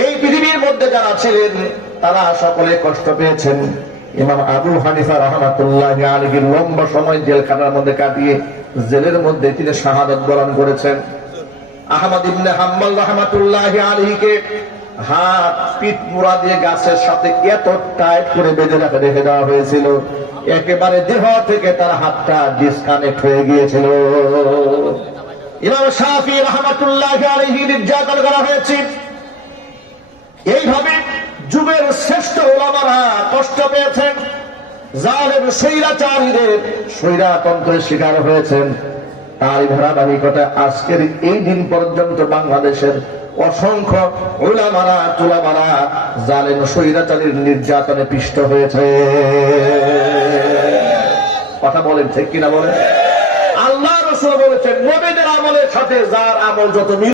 এই পৃথিবীর মধ্যে যারা ছিলেন তারা সকলে কষ্ট পেয়েছেন। ইমাম আবু হানিফা রাহমাতুল্লাহি আলাইহি লম্বা সময় জেলখানার মধ্যে কাটিয়ে জেলের মধ্যে তিনি শাহাদাত বরণ করেছেন। আহমদ ইবনে হাম্বল রাহমাতুল্লাহি আলাইহিকে হাত পিঠ মুড়া দিয়ে গাছের সাথে এত টাইট করে বেঁধে রেখে দেওয়া হয়েছিল, একেবারে দেহ থেকে তার হাতটা ডিসকানেক্ট হয়ে গিয়েছিল। ইমাম শাফি রাহমাতুল্লাহি আলাইহি নির্যাতন করা হয়েছে। এইভাবে যুগের শ্রেষ্ঠ ওলামারা কষ্ট পেয়েছেন, জালেম স্বৈরাচারীদের স্বৈরতন্ত্রের শিকার হয়েছেন। তারই ধারাবাহিকতা আজকের এই দিন পর্যন্ত বাংলাদেশের অসংখ্য ওলামারা তুলামারা জালেম স্বৈরাচারীর নির্যাতনে পিষ্ট হয়েছে। কথা বলেন ঠিক কিনা বলেন? আল্লাহ রাসূল বলেছেন, নবীদের আমলের সাথে যার আমল যত